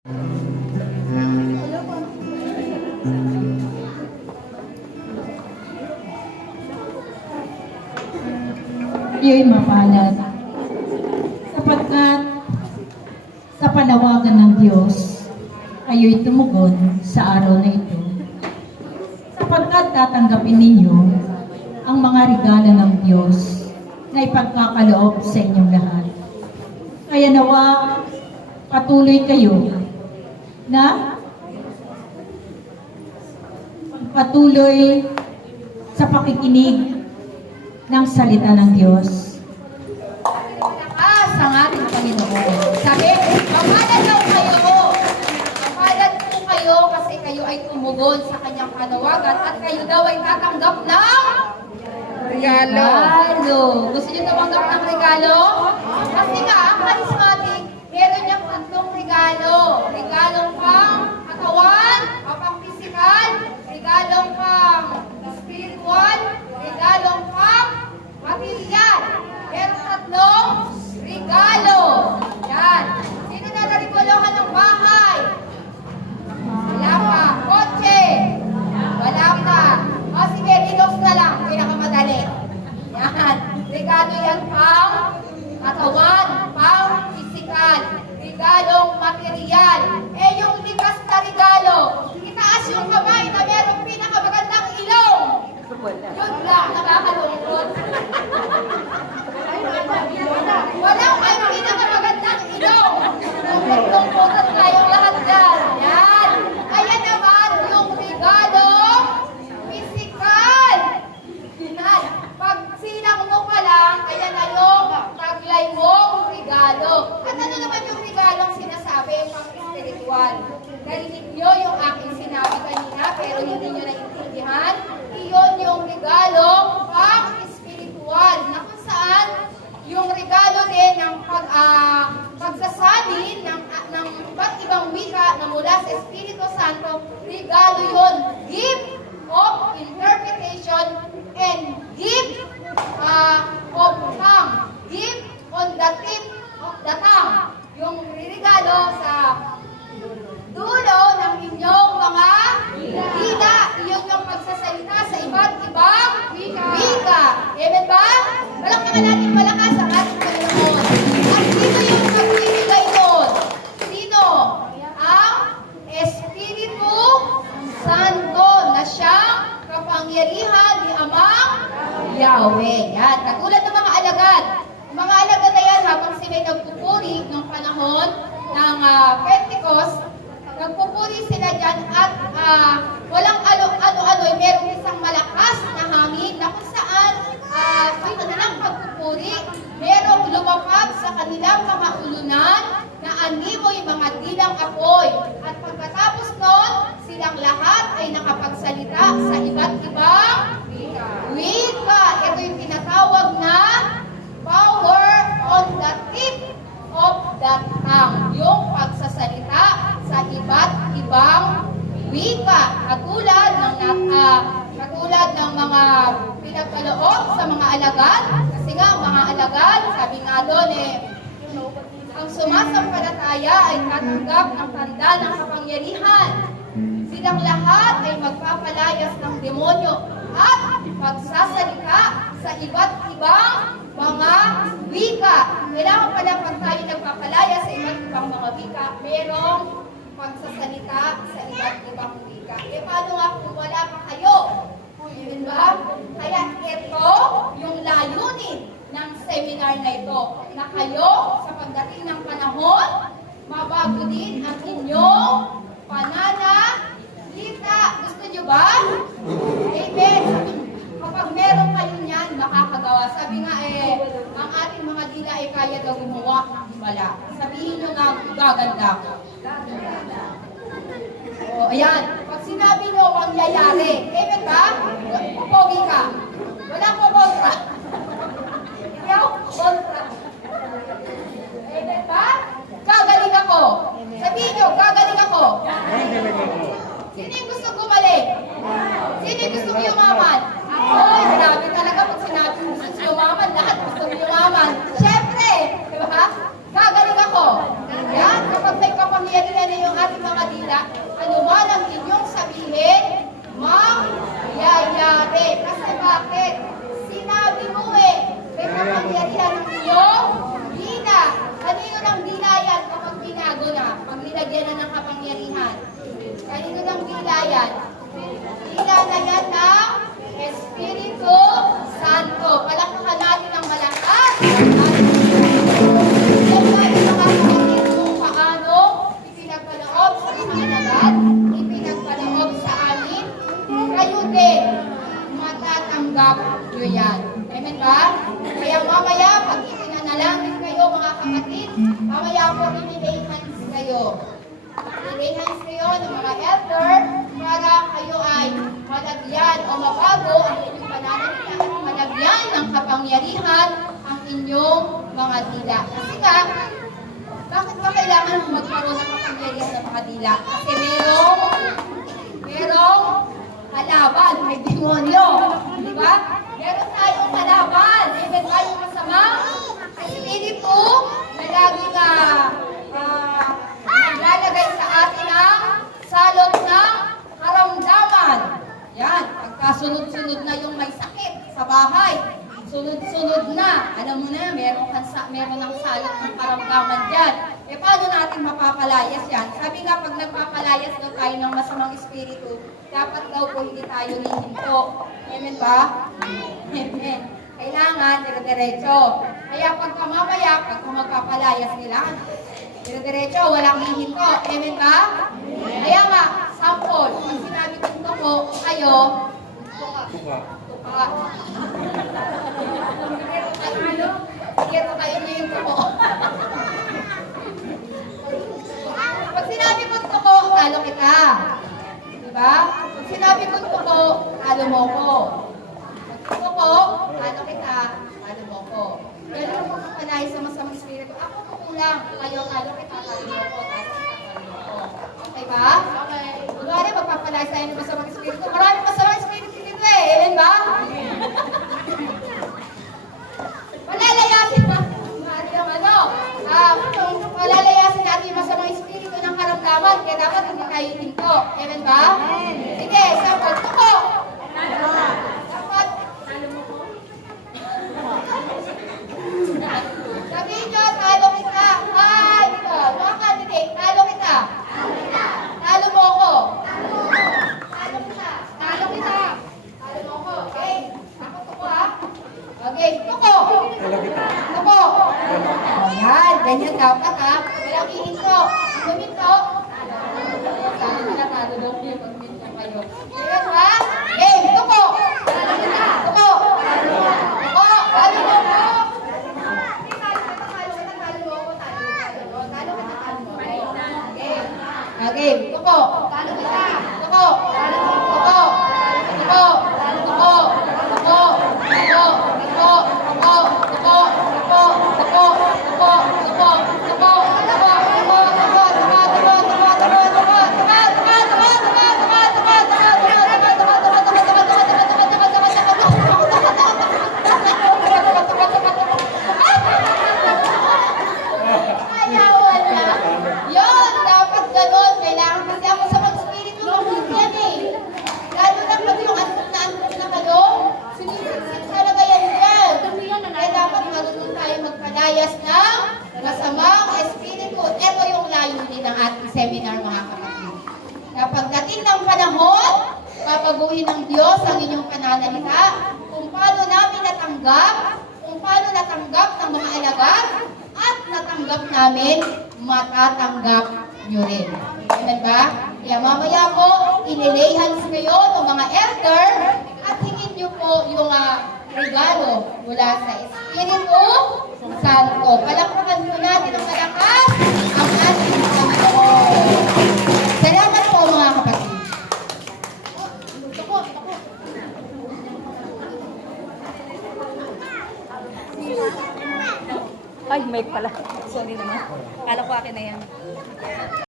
Iyo'y mapalad, sapagkat sa panawagan ng Diyos, kayo'y tumugon sa araw na ito. Sapagkat tatanggapin ninyo ang mga regalo ng Diyos na ipagkakaloob sa inyong lahat. Kaya nawa, patuloy kayo na patuloy sa pakikinig ng salita ng Diyos. Lakas ang ating Panginoon. Sabi, mapalad daw kayo. Mapalad po kayo kasi kayo ay tumugon sa kanyang panawagan at kayo daw ay tatanggap ng regalo. Gusto niyo tumanggap ng regalo? Kasi nga, ang charismatic, meron niyang tatlong regalo. Regalong pang katawan, pang physical, regalong pang spiritual, regalong pang material. Pero tatlong regalo. Yan. Sino na narigolohan ng bahay? Wala pa. Kotse? Wala pa. O sige, dilos na lang. Pinakamadali. Yan. Regalo yan pang katawan, pang physical, regalong material. Eh yung likas na regalo, itaas yung kamay na merong pinakamagandang ilong. Yun lang, nakakalungkot. Walang may pinakamagandang ilong. Lungkot-lungkotan tayong lahat dyan. Yan. Ayan naman yung regalo physical. Yan. Pag silang mo pa lang, ayan na yung taglay mong regalo. At ano naman yung regalong sinasabi pang spiritual? Narinig nyo yung aking sinabi kanina pero hindi nyo naintindihan. Iyon yung regalong pang spiritual na kung saan yung regalo din ng pagsasalin ng iba't ibang wika na mula sa Espiritu Santo, regalo yun, gift of interpretation and gift of tongue, gift on the tip of the tongue. Yung regalo sa dulo ng inyong mga dila, iyon yung pagsasalita sa iba't ibang wika. Amen ba? Malakpakan natin malakas ang ating Panginoon. At sino yung magbibigay doon? Sino? Ang Espiritu Santo na siyang kapangyarihan ni Amang Yahweh. Yan. Katulad ng mga alagad. Ang mga alagad na yan habang sila'y nagpupuri ng panahon ng Pentecost, nagpupuri sila dyan at walang ano-ano-ano'y merong isang malakas na hangin na kung saan sa kanilang pagpupuri, merong lumapag sa kanilang mga ulunan na animoy mga dilang apoy. At pagkatapos nun, silang lahat ay nakapagsalita sa iba't ibang wika. Ito yung tinatawag na power on the tip of the tongue. Yung pagsasalita sa iba't ibang wika. Katulad ng mga pinagkaloob sa mga alagad. Kasi nga, mga alagad, sabi nga doon ang sumasampalataya ay tatanggap ng tanda ng kapangyarihan. Silang lahat ay magpapalayas ng demonyo at magsasalita sa iba't ibang mga wika. Kailangan pala pag tayo nagpapalaya sa iba't ibang mga wika, merong pagsasalita sa iba't ibang wika. E paano nga kung wala pa kayo? Diba? Kaya ito yung layunin ng seminar na ito, na kayo sa pagdating ng panahon, mabago din ang inyong pananalita. Gusto nyo ba? Amen. Kapag meron kayo niyan, makakagawa. Sabi nga ang ating mga dila ay kaya daw gumawa ng himala. Sabihin nyo nga, gaganda ko. O, ayan. Pag sinabi nyo, mangyayari. Amen ba? Pupogi ka. Wala ko kontra. Ikaw, kontra. Amen ba? Gagaling ako. Sabihin nyo, gagaling ako. Sino yung gusto gumaling? Sino yung gusto yumaman? Ay, grabe talaga pag sinabi mo gusto yumaman, lahat gusto yumaman. Siyempre, di ba? Gagaling ako. Yan, kapag may kapangyarihan na yung dila yan? Dila na yan ng Espiritu Santo. Palakpakan natin ng malakas. Yan tayo mga kapatid kung paano ipinagkaloob sa mga alagad, ipinagkaloob sa amin, kayo din matatanggap nyo yan. Amen ba? Kaya mamaya, pag ipinanalangin kayo mga kapatid, mamaya po i-lay hands kayo. I-lay hands kayo ng mga elder para kayo ay malagyan o mabago ang inyong pananalita at malagyan ng kapangyarihan ang inyong mga dila. Kasi nga, bakit ba kailangan magkaroon ng kapangyarihan ng mga dila? Kasi merong kalaban, may demonyo. Di ba? Meron tayong kalaban. Even ba yung masamang espiritu na laging naglalagay sa atin ang salot ng karamdaman. Yan. Pagkasunod-sunod na yung may sakit sa bahay. Sunod-sunod na. Alam mo na, meron ng salot ng karamdaman dyan. E paano natin mapapalayas yan? Sabi nga, pag nagpapalayas daw tayo ng masamang espiritu, dapat daw po hindi tayo hihinto. Amen ba? Amen. Kailangan, dire-diretso. Kaya pagka mamaya, pagka magpapalayas nila, dire-diretso, walang hihinto. Amen ba? Kaya nga, sample, pag sinabi ko ito po, kayo, tuka. Kero kayo niyo yung tuko. Pag sinabi ko tuko, talo kita. Diba? Pag sinabi ko tuko, talo mo ko. Pag tuko, talo kita, talo mo ko. Pero kung kapalay sa masamang espiritu, ako kukulang. Kayo, talo kita, talo mo ko, talo kita, talo mo ko. Okay ba? Okay. Kunwari, magpapalay tayo ng masamang espiritu. Maraming masamang espiritu dito eh. Amen ba? Palalayasin palalayasin natin yung masamang espiritu ng karamdaman, kaya dapat hindi tayo hinto. Amen ba? Sige, sabi, tuko! Dapat, sabihin nyo, talo kita. Ay, dito, mga candidate, talo kita. Talo mo ako. Talo kita. Talo kita. Talo mo ako. Okay? Ako tuko ha? Okay, tuko! Tuko! Ayan, ganyan dapat ha. Walang ihinto. Guminto. Sabi nila, talo daw kayo pag minto kayo. Ayan ha? Game, tuko! Tuko! Tuko! Talo mo ako! Okay, tuko! Talo kita! Tuko! Tuko! Tuko! Tuko! Tuko! Seminar mga kapatid. Na pagdating ng panahon, papaguhin ng Diyos ang inyong pananalita, kung paano namin natanggap ng mga alagad, at natanggap namin, matatanggap nyo rin. Amen ba? Kaya mamaya po, inilay hands kayo ng mga elder, at hingin nyo po yung regalo mula sa Espiritu Santo. Palakpakan po natin ang malakas ang ating Panginoon. Salamat po mga kapatid. Ay, mic pala. Sorry naman. Kala ko akin na yan.